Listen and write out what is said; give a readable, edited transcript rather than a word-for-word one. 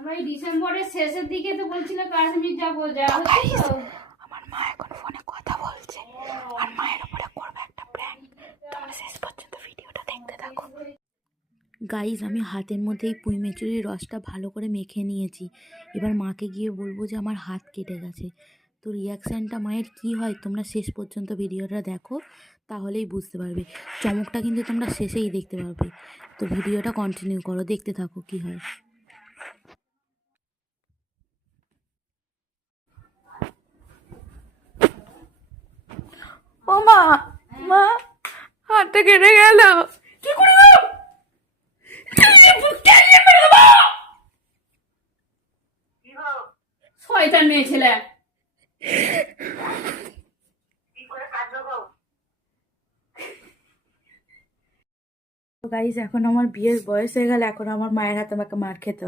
তোমরা এই ডিসেম্বরের শেষের দিকে তো বলছিলে কাশ্মীর যাবো, যাওয়া হচ্ছে তো? আমার মা এখন ফোনে কথা বলছে আর মায়ের উপরে করবে একটা প্র্যাঙ্ক। তোমরা শেষ পর্যন্ত ভিডিওটা দেখতে থাকো। গাইজ, আমি হাতের মধ্যে এই পুঁই মেচুরির রসটা ভালো করে মেখে নিয়েছি। এবার মাকে গিয়ে বলবো যে আমার হাত কেটে গেছে। তো রিয়াকশানটা মায়ের কি হয় তোমরা শেষ পর্যন্ত ভিডিওটা দেখো, তাহলেই বুঝতে পারবে। চমকটা কিন্তু তোমরা শেষেই দেখতে পারবে। তো ভিডিওটা কন্টিনিউ করো, দেখতে থাকো কি হয়। ও মা, মা হাতটা কেটে গেল। কি করে গেল? শয়তান মেয়ে ছেলে। গাইস, এখন আমার বিয়ের বয়স হয়ে গেল, এখন আমার মায়ের হাতে আমাকে মার খেতে হবে।